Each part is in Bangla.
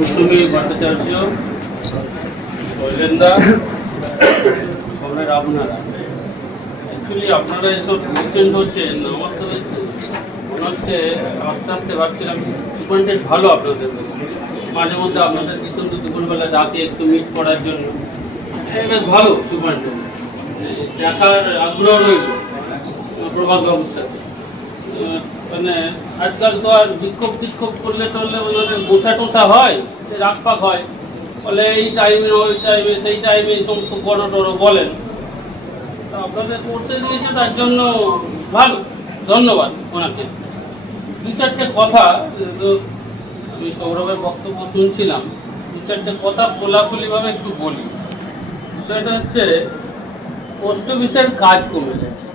মৌসুমী ভট্টাচার্য শৈলেন্দা কমরেড আপনারা অ্যাকচুয়ালি আপনারা এসব রিসেন্ট হচ্ছেন আমার তো মনে হচ্ছে আস্তে আস্তে ভাবছিলাম সুপারিনটেন্ডেন্ট ভালো আপনাদের মাঝে মধ্যে আপনাদের কি সুন্দর দুপুরবেলা ডাকে একটু মিট করার জন্য। এ, বেশ ভালো সুপারিনটেন্ডেন্ট দেখার আগ্রহ রইল প্রভাত বাবুর সাথে। মানে আজকাল তো আর বিক্ষোভ টিক্ষোভ করলে টরলে ওনাদের গোছা টোসা হয় রাজপাক হয়। বলে এই টাইমে ওই টাইমে সেই টাইমে এই সমস্ত বড় টড়ো বলেন। আপনাদের করতে দিয়েছে, তার জন্য ভালো। ধন্যবাদ ওনাকে। দু চারটে কথা আমি সৌরভের বক্তব্য শুনছিলাম, দু চারটে কথা খোলাখুলিভাবে একটু বলি। বিষয়টা হচ্ছে, পোস্ট অফিসের কাজ কমে গেছে।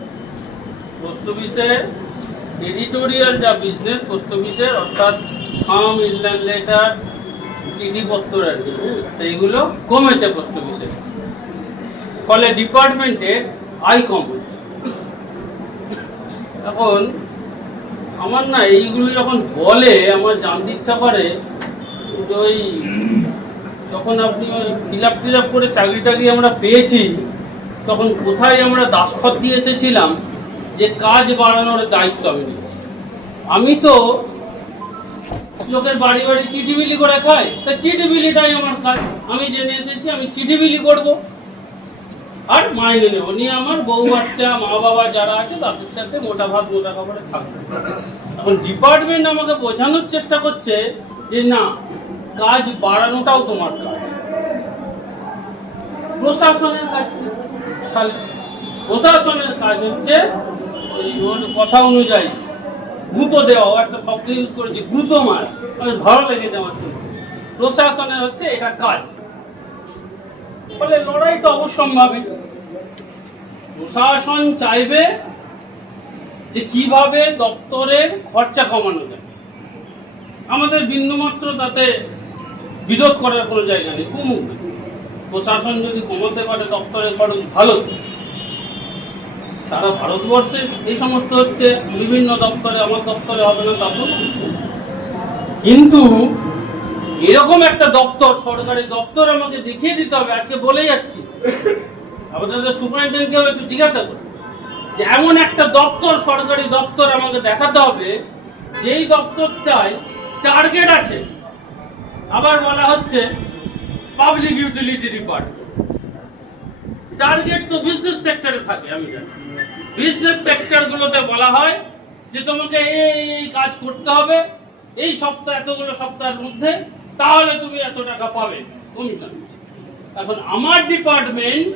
পোস্ট অফিসের টেরিটোরিয়াল যা বিজনেস পোস্ট অফিসের অর্থাৎ ফার্ম ইনল্যান্ড লেটার চিঠিপত্র আর কি সেইগুলো কমেছে পোস্ট অফিসে ফলে ডিপার্টমেন্টে আয় কম হচ্ছে এখন, আমার না এইগুলো যখন বলে, আমার জানতে ইচ্ছা করে ওই যখন আপনি ওই ফিল টিল আপ করে চাকরি টাকরি আমরা পেয়েছি, তখন কোথায় আমরা দাসখত দিয়ে এসেছিলাম যে কাজ বাড়ানোর দায়িত্ব আমি নিচ্ছি। আমি তো লোকের বাড়ি বাড়ি চিঠি বিলি করে খাই, তা চিঠি বিলিটাই আমার কাজ। আমি জেনে এসেছি, আমি চিঠি বিলি করব। আর মাইনে নেব নিয়ে আমার বউ বাচ্চা, মা বাবা যারা আছে, তাদের সাথে মোটা ভাত, মোটা খাবারে থাকবে। এখন ডিপার্টমেন্ট আমাকে বোঝানোর চেষ্টা করছে যে না, কাজ বাড়ানোটাও তোমার কাজ। প্রশাসনের কাজ তাহলে প্রশাসনের কাজ হচ্ছে ওর কথা অনুযায়ী দেওয়া একটা শব্দ ইউজ করেছে মার। ভালো লেগেছে আমার শুনে। প্রশাসনের হচ্ছে এটা কাজ। ফলে লড়াই তো অবশ্যম্ভাবী। প্রশাসন চাইবে যে কীভাবে দপ্তরের খরচা কমানো যায়। আমাদের বিন্দুমাত্র তাতে বিরোধ করার কোনো জায়গা নেই, কমুক প্রশাসন যদি কমাতে পারে, দপ্তরের খরচ ভালো। সারা ভারতবর্ষে এই সমস্ত হচ্ছে বিভিন্ন দপ্তরে, আমার দপ্তরে হবে না তা কিন্তু এরকম একটা দপ্তর, সরকারি দপ্তর আমাকে দেখিয়ে দিতে হবে, আজকে বলে যাচ্ছি। আপনাদের সুপারিনটেন্ডেন্টকেও একটু জিজ্ঞাসা করুন। যে এমন একটা দপ্তর, সরকারি দপ্তর আমাকে দেখাতে হবে, যেই দপ্তরটায় টার্গেট আছে। আবার বলা হচ্ছে পাবলিক ইউটিলিটি ডিপার্টমেন্ট। টার্গেট তো বিজনেস সেক্টরে থাকে, আমি জানি। বিজনেস সেক্টরগুলোতে বলা হয় যে তোমাকে এই কাজ করতে হবে, এই সপ্তাহ, এতগুলো সপ্তাহের মধ্যে, তাহলে তুমি এত টাকা পাবে। কমিশন এখন আমার ডিপার্টমেন্ট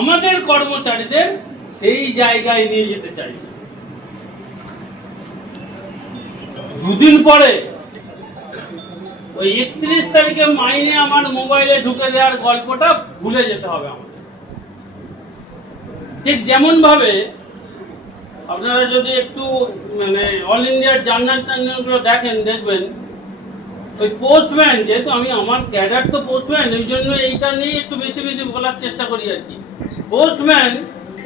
আমাদের কর্মচারীদের সেই জায়গায় নিয়ে যেতে চাইছে। দুদিন পরে, ওই একত্রিশ তারিখে মাইনে আমার মোবাইলে ঢুকে দেওয়ার গল্পটা ভুলে যেতে হবে আমাদের ঠিক যেমন ভাবে আপনারা যদি একটু মানে অল ইন্ডিয়ার জার্নাল টার্নালগুলো দেখেন, দেখবেন, ওই পোস্টম্যান যেহেতু আমি, আমার ক্যাডার তো পোস্টম্যান ওই জন্য এইটা নিয়ে একটু বেশি বেশি বলার চেষ্টা করি আর কি। পোস্টম্যান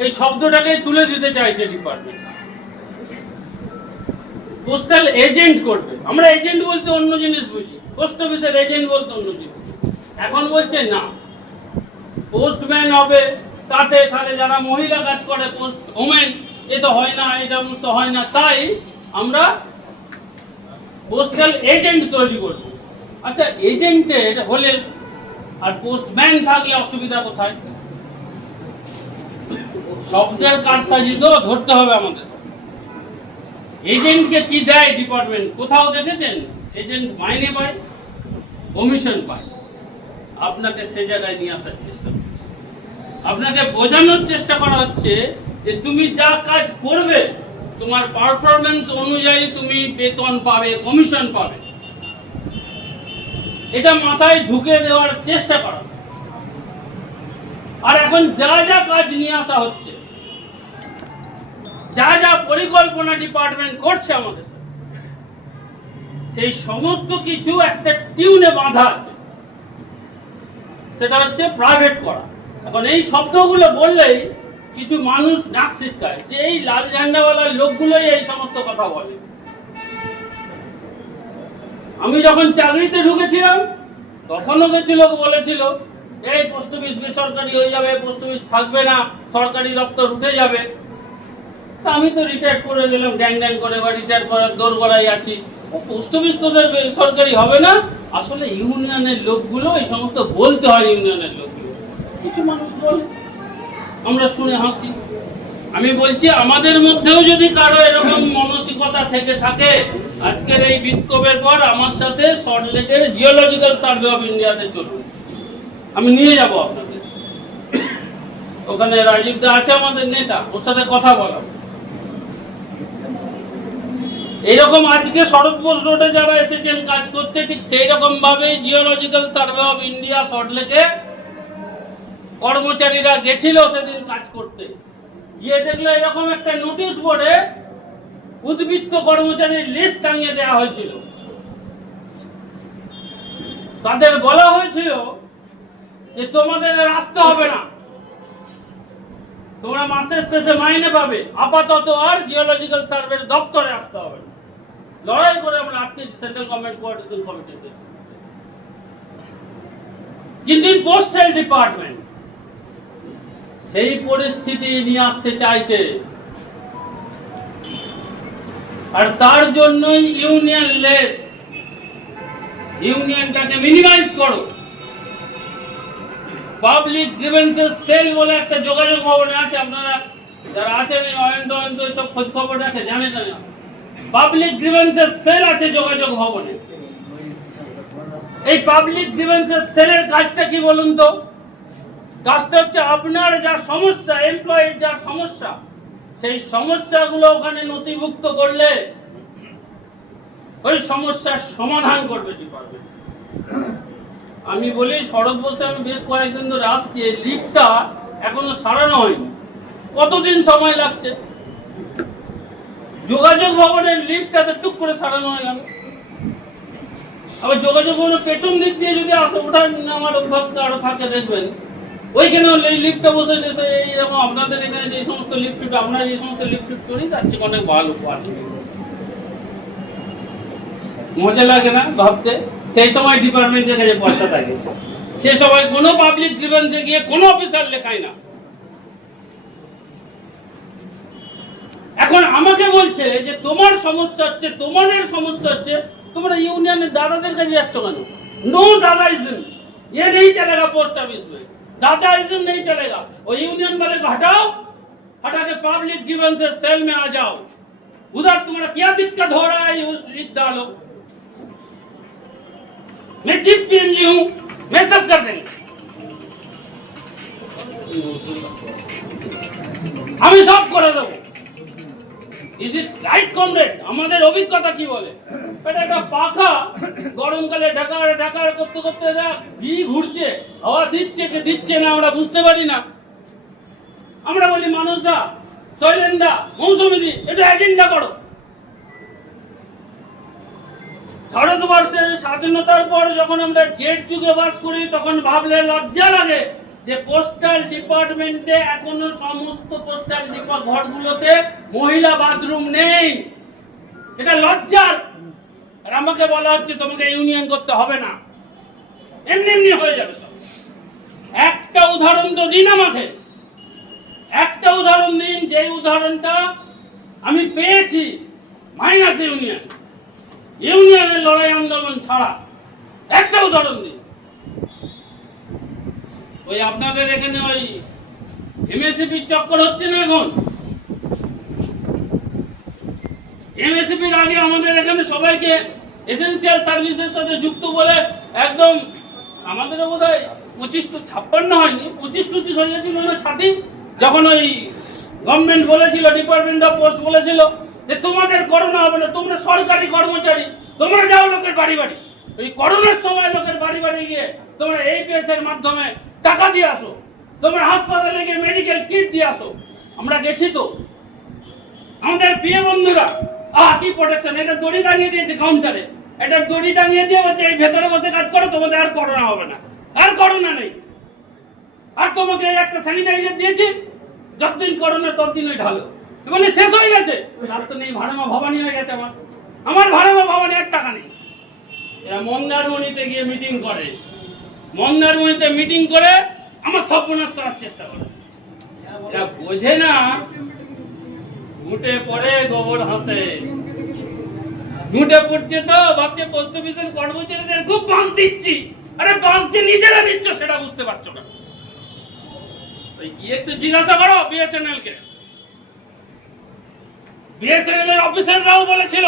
এই শব্দটাকে তুলে দিতে চাইছে ডিপার্টমেন্ট পোস্টাল এজেন্ট করবে। আমরা এজেন্ট বলতে অন্য জিনিস বুঝি। পোস্ট অফিসের এজেন্ট বলতে অন্য জিনিস। এখন বলছে না। পোস্টম্যান হবে, তাতে তাহলে যারা মহিলা কাজ করে পোস্ট ওমেন এ তো হয় না, এটা তো হয় না। তাই আমরা পোস্টাল এজেন্ট তৈরি করব। আচ্ছা এজেন্টের হলে আর পোস্টম্যান থাকলে অসুবিধা কোথায়? শব্দের কারসাজি তো ধরতে হবে আমাদের। এজেন্টকে কি দেয় ডিপার্টমেন্ট কোথাও দেখেছেন? এজেন্ট মাইনে পায় কমিশন পায়। আপনাকে সে জায়গায় নিয়ে আসার চেষ্টা আপনাকে বোঝানোর চেষ্টা করা হচ্ছে যে তুমি যা কাজ করবে, তোমার পারফরমেন্স অনুযায়ী তুমি বেতন পাবে কমিশন পাবে। এটা মাথায় ঢুকে দেওয়ার চেষ্টা করা। আর এখন যা যা কাজ নিয়ে আসা হচ্ছে, যা যা পরিকল্পনা ডিপার্টমেন্ট করছে আমাদের সেই সমস্ত কিছু একটা টিউনে বাঁধা আছে। সেটা হচ্ছে প্রাইভেট করা। এখন এই শব্দগুলো বললেই কিছু মানুষ নাক ছিটকায়, যে এই লাল ঝান্ডাওয়ালার লোকগুলোই এই সমস্ত কথা বলে। আমি যখন চাকরিতে ঢুকেছিলাম, তখনও কিছু লোক বলেছিল, এই পোস্ট অফিস বেসরকারি হয়ে যাবে, পোস্ট অফিস থাকবে না, সরকারি দপ্তর উঠে যাবে। তা আমি তো রিটায়ার করে গেলাম, ড্যাং ড্যাং করে, বা রিটায়ার করার দৌড় গড়াই আছি। ও পোস্ট অফিস তোদের সরকারি হবে না। আসলে ইউনিয়নের লোকগুলো, এই সমস্ত বলতে হয় ইউনিয়নের লোকগুলো। কিছু মানুষ বলে আমরা শুনে হাসি। আমি বলছি, আমাদের মধ্যেও যদি কারও এরকম মানসিকতা থেকে থাকে, আজকের এই বিক্ষোভের পর আমার সাথে সল্টলেকের জিওলজিক্যাল সার্ভে অফ ইন্ডিয়াতে চলুন। আমি নিয়ে যাব আপনাদের। ওখানে রাজীব দা আছে আমাদের নেতা, ওর সাথে কথা বলা। এইরকম আজকে শরৎ বোস রোডে যারা এসেছেন কাজ করতে, ঠিক সেই রকম ভাবে জিওলজিক্যাল সার্ভে অফ ইন্ডিয়া সল্টলেকে কর্মচারীরা গেছিল সেদিন করতে। গিয়ে দেখল এরকম একটা নোটিশ বোর্ডে উদ্বৃত্ত কর্মচারীর লিস্ট টাঙিয়ে দেওয়া হয়েছিল। তাদের বলা হয়েছিল যে তোমাদের আসতে হবে না। তোমরা মাসের শেষে মাইনে পাবে। আপাতত আর জিওলজিক্যাল সার্ভের দপ্তরে আসতে হবে না। লড়াই করে আমরা আটকেছি সেন্ট্রাল গভর্নমেন্ট কোঅর্ডিনেশন কমিটিতে কিন্তু পোস্টাল ডিপার্টমেন্ট সেই পরিস্থিতি নিয়ে আসতে চাইছে। আর তার জন্যই ইউনিয়ন লেস, ইউনিয়নটাকে মিনিমাইজ করো। পাবলিক গ্রিভেন্সেস সেল বলে একটা যোগাযোগ ভবনে আছে, আপনারা যারা আছেন এই অয়ন্ত অয়ন্ত সব খোঁজ খবর রাখে জানে না। পাবলিক গ্রিভেন্সেস সেল আছে যোগাযোগ ভবনে। এই পাবলিক গ্রিভেন্সেস সেলের কাজটা কি বলুন তো? কাজটা হচ্ছে আপনার যা সমস্যা এমপ্লয়ের যা সমস্যা, সেই সমস্যাগুলো ওখানে নথিভুক্ত করলে ওই সমস্যার সমাধান করবে ডিপার্টমেন্ট আমি বলি শরৎ বসে আমি বেশ কয়েকদিন ধরে আসছি, এই লিফটটা এখনও সারানো হয়নি। কতদিন সময় লাগছে? যোগাযোগ ভবনের লিফটটা তো টুক করে সারানো হয়ে গেল। আবার যোগাযোগ ভবনের পেছন দিক দিয়ে যদি আসে, ওঠার আমার অভ্যাস আরও থাকে, দেখবেন। ওইখানে এই লিফটটা বসেছে সে এইরকম আপনাদের এখানে যে সমস্ত লিফট আপনারা যে সমস্ত লিফট চলে যাচ্ছে অনেক ভালো কোয়ালিটি মজা লাগে না ভাবতে সেই সময় ডিপার্টমেন্টের কাছে পয়সা থাকে সে সময় কোনো পাবলিক গ্রিভেন্সে গিয়ে কোনো অফিসার লেখায় না এখন আমাকে বলছে যে তোমার সমস্যা হচ্ছে তোমাদের সমস্যা হচ্ছে তোমরা ইউনিয়নের দাদাদের কাছে যাচ্ছ কেন নো दादाइज्म ये नहीं चलेगा पोस्ट ऑफिस में दादाइज्म नहीं चलेगा वो यूनियन वाले को हटाओ हटा के पब्लिक ग्रीवेंसेस सेल में आ जाओ उधर तुम्हारा क्या दिक्कत हो रहा है ये लिख डालो मैं चीफ पीएनजी हूं मैं सब कर देंगे আমি সব করে দেবো ইজ ইট রাইট কমরেড আমাদের অভিজ্ঞতা কি বলে? এটা একটা পাখা গরমকালে ঢাকা ঢাকা করতে করতে ঘি ঘুরছে, হাওয়া দিচ্ছে কি দিচ্ছে না আমরা বুঝতে পারি না। আমরা বলি, মানুষ দা, শৈলেন দি এটা এজেন্ডা করো। ভারতবর্ষের স্বাধীনতার পর যখন আমরা জেট যুগে বাস করি, তখন ভাবলে লজ্জা লাগে। যে পোস্টাল ডিপার্টমেন্টে এখনও সমস্ত পোস্টাল ঘরগুলোতে মহিলা বাথরুম নেই। এটা লজ্জার। আর আমাকে বলা হচ্ছে তোমাকে ইউনিয়ন করতে হবে না। এমনি এমনি হয়ে যাবে সব। একটা উদাহরণ তো দিন আমাকে। একটা উদাহরণ দিন, যে উদাহরণটা আমি পেয়েছি মাইনাস ইউনিয়ন ইউনিয়নের লড়াই আন্দোলন ছাড়া। একটা উদাহরণ দিন। ওই আপনাদের এখানে ওই এমএসপির চক্কর হচ্ছে না এখন? এমএসপির আগে আমাদের এখানে সবাইকে এসেন্সিয়াল সার্ভিসের সাথে যুক্ত বলে একদম আমাদের বোধ হয় পঁচিশ টু ছাপ্পান্ন হয়নি, পঁচিশ টুচিশ হয়ে গেছিল না ছাতি? যখন ওই গভর্নমেন্ট বলেছিল ডিপার্টমেন্ট অফ পোস্ট বলেছিল যে তোমাদের করোনা হবে না, তোমরা সরকারি কর্মচারী, তোমরা যাও লোকের বাড়ি বাড়ি। ওই করোনার সময় লোকের বাড়ি বাড়ি গিয়ে তোমরা এইপিএস এর মাধ্যমে টাকা দিয়ে আসো। তোমার হাসপাতালে গিয়ে মেডিকেল কিট দিয়ে আসো। আমরা গেছি তো। আমাদের প্রিয় বন্ধুরা, আহ, কি প্রোটেকশন এটা দড়ি টাঙিয়ে দিয়েছে কাউন্টারে এটা দড়ি টাঙিয়ে দিয়ে বলছে, এই ভেতরে বসে কাজ করো, তোমাদের আর করোনা হবে না। আর করোনা নেই। আর তোমাকে একটা স্যানিটাইজার দিয়েছি, যতদিন করোনা ততদিন ওই ঢালো বলে, শেষ হয়ে গেছে। আর তো নেই ভাড়ামা ভবানী হয়ে গেছে আমার। আমার ভাড়ামা ভবানী এক টাকা নেই। এরা মন্দারমণিতে গিয়ে মিটিং করে। মন্দারমণিতে মিটিং করে আমার সর্বনাশ করার চেষ্টা করে। এরা বোঝে না ঘুটে পড়ে, গোবর হাসে। ঘুটে পড়ছে তো, ভাবছে পোস্ট অফিসের কর্মচারীদের খুব বাঁশ দিচ্ছি। আরে বাঁশ যে নিজেরা নিচ্ছ, সেটা বুঝতে পারছ না। একটু জিজ্ঞাসা করো বিএসএনএল কে। বিএসএনএল এর অফিসাররাও বলেছিল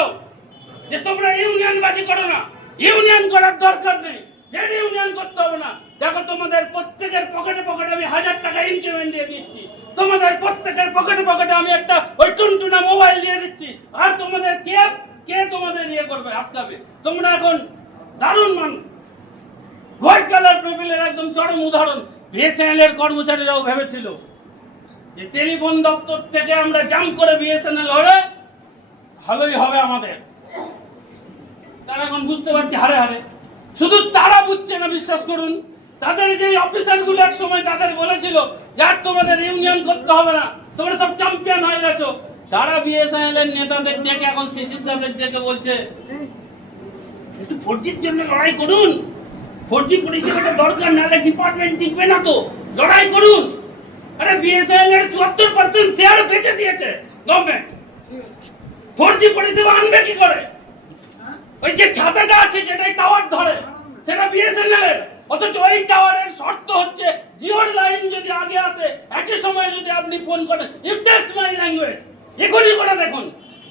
যে, তোমরা ইউনিয়ন বাজি করো না। ইউনিয়ন করার দরকার নেই। জেড ইউনিয়ন করতে হবে না। দেখো, তোমাদের প্রত্যেকের পকেটে পকেটে আমি হাজার টাকা ইনক্রিমেন্ট দিয়ে দিচ্ছি। তোমাদের প্রত্যেকের পকেটে পকেটে আমি একটা ওই টুনটুনা মোবাইল দিয়ে দিচ্ছি। আর তোমাদের কে কে তোমাদের ইয়ে করবে, আটকাবে? তোমরা এখন দারুণ মানুষ। হোয়াইট কালার পিপলের একদম চরম উদাহরণ। বিএসএনএল এর কর্মচারীরাও ভেবেছিল যে টেলিফোন দপ্তর থেকে আমরা জাম্প করে বিএসএনএল হলে ভালোই হবে আমাদের। তারা এখন বুঝতে পারছে হারে হারে। শুধু তারা বুঝছে না, বিশ্বাস করুন। তাদের যে অফিসারগুলো এক সময় তাদের বলেছিল যে, আর তোমাদের ইউনিয়ন করতে হবে না, তোমরা সব চ্যাম্পিয়ন হয়ে গেছো। তারা বিএসএনএল এর নেতাদের ডেকে এখন শিশিরদাদের ডেকে বলছে, একটু ফোরজির জন্য লড়াই করুন। ফোরজি পরিষেবাটা দরকার, নাহলে ডিপার্টমেন্ট টিকবে না তো। লড়াই করুন। আরে বিএসএনএল এর চুয়াত্তর পার্সেন্ট শেয়ার বেচে দিয়েছে গভর্নমেন্ট ফোরজি পরিষেবা আনবে কি করে? ওই যে ছাতাটা আছে যেটাই টাওয়ার ধরে। সেটা বিএসএনএল এর। অথচ ওই টাওয়ারের শর্ত হচ্ছে জিওর লাইন যদি আগে আসে, একই সময় যদি আপনি ফোন করেন ইউ টেস্ট মাই ল্যাঙ্গুয়েজ এখনই করে দেখুন।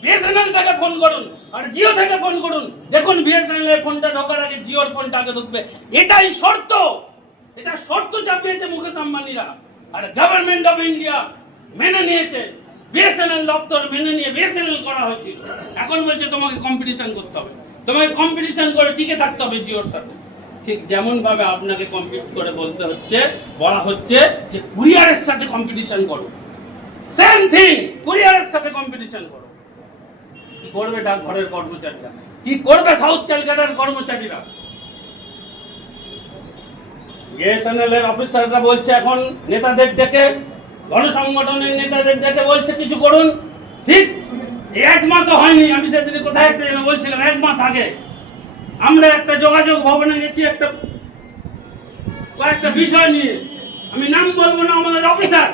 বিএসএনএল থেকে ফোন করুন, আর জিও থেকে ফোন করুন। দেখুন বিএসএনএল এর ফোনটা ঢোকার আগে জিওর ফোনটা আগে ঢুকবে। এটাই শর্ত। এটা শর্ত চাপিয়েছে মুকেশ আম্বানিরা। আর গভর্নমেন্ট অফ ইন্ডিয়া মেনে নিয়েছে। বিএসএনএল দপ্তর মেনে নিয়ে বিএসএনএল করা হয়েছিল। এখন বলছে তোমাকে কম্পিটিশন করতে হবে। তোমাকে কম্পিটিশন করে টিকে থাকতে হবে, জিওর সাথে ঠিক যেমন ভাবে আপনাকে কম্পিট করে বলতে হচ্ছে, বলা হচ্ছে যে কুরিয়ারের সাথে কম্পিটিশন করো। সেম থিং কুরিয়ারের সাথে কম্পিটিশন করো। কি করবে ডাক ঘরের কর্মচারীরা? কি করবে সাউথ ক্যালকাটার কর্মচারীরা? বিএসএনএল এর অফিসাররা বলছে এখন নেতাদের ডেকে, গণসংগঠনের নেতাদের ডেকে বলছে, কিছু করুন। ঠিক এক মাসও হয়নি। আমি সেদিকে কোথায় একটা যেন বলছিলাম, এক মাস আগে। আমরা একটা যোগাযোগ ভবনে গেছি একটা কয়েকটা বিষয় নিয়ে। আমি নাম বলব না, আমাদের অফিসার।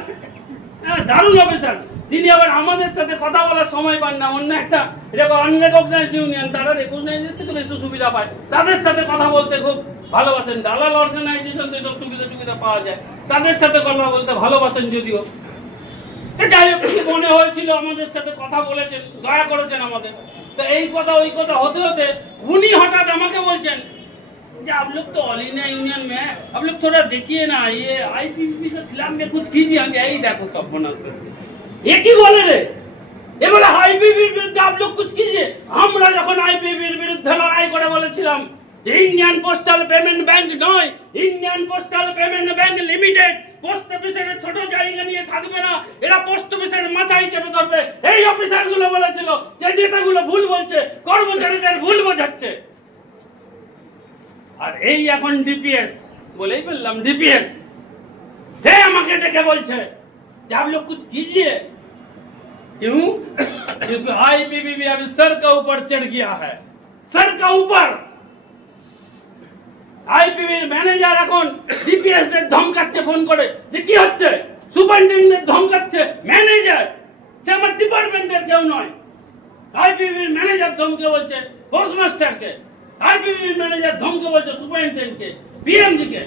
হ্যাঁ দারুণ অফিসার। তিনি আবার আমাদের সাথে কথা বলার সময় পান না। অন্য একটা এটা আনরেকগনাইজ ইউনিয়ন তারা রেকগনাইজ থেকে বেশি সুবিধা পায়। তাদের সাথে কথা বলতে খুব ভালোবাসেন। দালাল অর্গানাইজেশন তো সব সুবিধা সুবিধা পাওয়া যায়। তাদের সাথে কথা বলতে ভালোবাসেন যদিও। যাই হোক কি মনে হয়েছিল আমাদের সাথে কথা বলেছেন দয়া করেছেন আমাদের তো এই কথা ওই কথা হতে হতে উনি হঠাৎ আমাকে বলছেন যে आप लोग तो ऑल इंडिया यूनियन में है आप लोग थोड़ा देखिए ना ये आईपीपी के खिलाफ में कुछ कीजिए हम यही देखो सब बनास करते ये কি বলে রে এবারে আইপিপির বিরুদ্ধে आप लोग कुछ कीजिए আমরা যখন আইপিপির বিরুদ্ধে লড়াই করে বলেছিলাম ইন্ডিয়ান পোস্টাল পেমেন্ট ব্যাংক নয় Indian postal payment bank limited post অফিসের ছোট জায়গা নিয়ে থাকবে না এরা পোস্ট অফিসের মাথায় চেপে ধরবে এই অফিসার গুলো বলেছিল যে নেতাগুলো ভুল বলছে কর্মচারীদের ভুল বোঝাচ্ছে আর এই এখন ডিপিএস বলেই বললাম ডিপিএস সে আমাকে ডেকে বলছে যে आप लोग कुछ कीजिए क्यों क्योंकि आईपीपी अभी सर का ऊपर चढ़ गया है सर का ऊपर আইপিবির ম্যানেজার এখন ডিপিএস দের ধমকাচ্ছে, ফোন করে। যে কি হচ্ছে? Superintendent ধমকাচ্ছে, manager. সে আমার ডিপার্টমেন্টের কেউ নয়। আইপিবির ম্যানেজার ধমকে বলছে পোস্টমাস্টারকে। আইপিবির ম্যানেজার ধমকে বলছে সুপারিনটেন্ডেন্টকে কে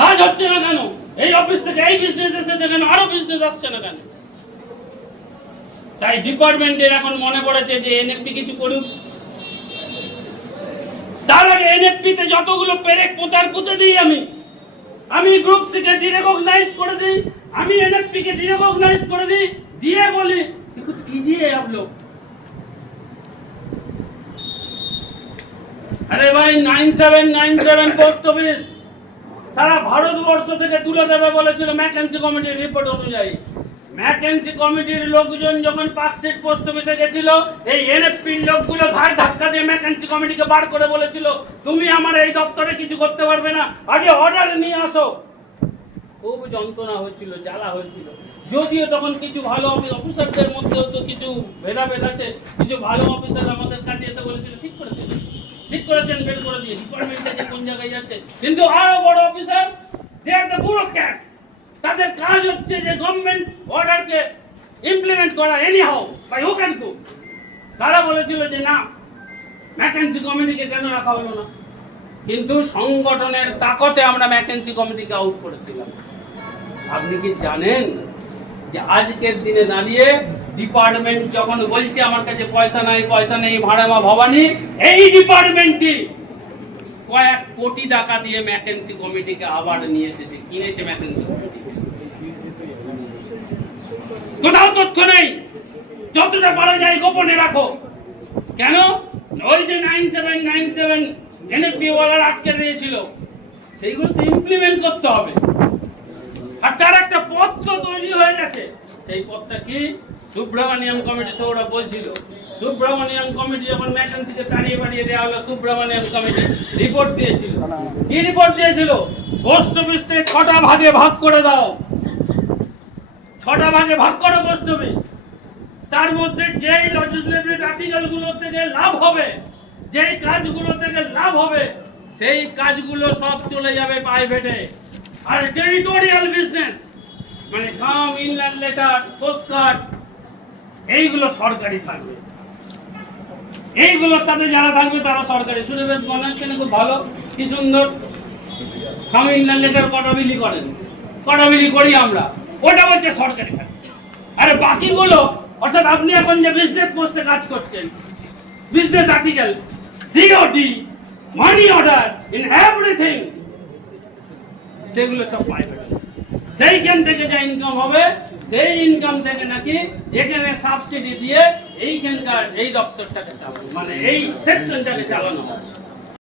কাজ হচ্ছে না কেন? এই অফিস থেকে এই বিজনেস এসেছে কেন? আরও বিজনেস আসছে না কেন? তাই ডিপার্টমেন্টের এখন মনে পড়েছে যে এনএফপি কিছু করুক। তার আগে এনএফপি তে যতগুলো পেরেক পোতার পুঁতে দিই আমি আমি গ্রুপ সি কে ডিরেকগনাইজ করে দিই আমি এনএফপি কে ডিরেকগনাইজ করে দিই দিয়ে বলি कि कुछ कीजिए आप लोग আরে ভাই nine seven nine seven post office সারা ভারতবর্ষ থেকে তুলে দেবে বলেছিল ম্যাকেন্সি কমিটির রিপোর্ট অনুযায়ী ম্যাকেন্সি কমিটির লোকজন যখন পার্কসিট পোস্ট অফিসে গেছিল, এই এনএফপির লোকগুলো ঘাড় ধাক্কা দিয়ে ম্যাকেন্সি কমিটিকে বার করে বলেছিল, তুমি আমার এই দপ্তরে কিছু করতে পারবে না, আগে অর্ডার নিয়ে আসো। খুব যন্ত্রণা হয়েছিল, জ্বালা হয়েছিল। যদিও তখন কিছু ভালো অফি- অফিসারদের মধ্যেও তো কিছু ভেদাভেদ আছে, কিছু ভালো অফিসার আমাদের কাছে এসে বলেছিল, ঠিক করেছে ঠিক করেছেন বের করে দিয়ে ডিপার্টমেন্ট থেকে কোন জায়গায় যাচ্ছে? কিন্তু আরও বড় officer they are the bureaucrats তাদের কাজ হচ্ছে যে গভর্নমেন্ট অর্ডারকে ইমপ্লিমেন্ট করা any how by hook can কু তারা বলেছিল যে না ম্যাকেন্সি কমিটিকে কেন রাখা হলো না? কিন্তু সংগঠনের তাকতে আমরা ম্যাকেন্সি কমিটিকে আউট করেছিলাম। আপনি কি জানেন যে আজকের দিনে দাঁড়িয়ে ডিপার্টমেন্ট যখন বলছে আমার কাছে পয়সা নাই, পয়সা নেই ভাড়ামা ভবানী, এই ডিপার্টমেন্টটি কয়েক কোটি টাকা দিয়ে ম্যাকেন্সি কমিটিকে আবার নিয়ে এসেছে, কিনেছে ম্যাকেন্সি কমিটি কোথাও তথ্য নেই। যতটা পারা যায় গোপনে রাখো। কেন? ওই যে nine seven nine seven NFP ওয়ালার আটকে দিয়েছিল, সেইগুলো তো ইমপ্লিমেন্ট করতে হবে। আর তার একটা পথ তো তৈরি হয়ে গেছে। সেই পথটা কি? সুব্রমণিয়াম কমিটি সৌরভ বলছিল। সুব্রমণিয়াম কমিটি যখন ম্যাকেন্সিকে তাড়িয়ে বাড়িয়ে দেওয়া হলো, সুব্রমণিয়াম কমিটি রিপোর্ট দিয়েছিল। কি রিপোর্ট দিয়েছিল? পোস্ট অফিসকে ছটা ভাগে ভাগ করে দাও। ছটা ভাগে ভাগ করো অফিস তার মধ্যে যেই লেজিসলেটিভ আর্টিকেলগুলো থেকে লাভ হবে, যেই কাজগুলো থেকে লাভ হবে, সেই কাজগুলো সব চলে যাবে প্রাইভেটে আর টেরিটোরিয়াল বিজনেস মানে কাম ইনল্যান্ড লেটার পোস্টকার্ড এইগুলো সরকারি থাকবে। এইগুলোর সাথে যারা থাকবে তারা সরকারি। শুনে বেশ মনে হচ্ছে না খুব ভালো? কি সুন্দর? কাম ইনল্যান্ড লেটার কটা বিলি করেন? কটা বিলি করি আমরা? ওটা হচ্ছে সরকারি থাকবে আরে বাকিগুলো, অর্থাৎ আপনি এখন যে বিজনেস পোস্টে কাজ করছেন business article COD money order in everything সেগুলো সব প্রাইভেট সেইখান থেকে যা ইনকাম হবে, সেই ইনকাম থেকে নাকি এখানে সাবসিডি দিয়ে এইখানকার এই দপ্তরটাকে চালানো মানে এই সেকশনটাকে চালানো হবে।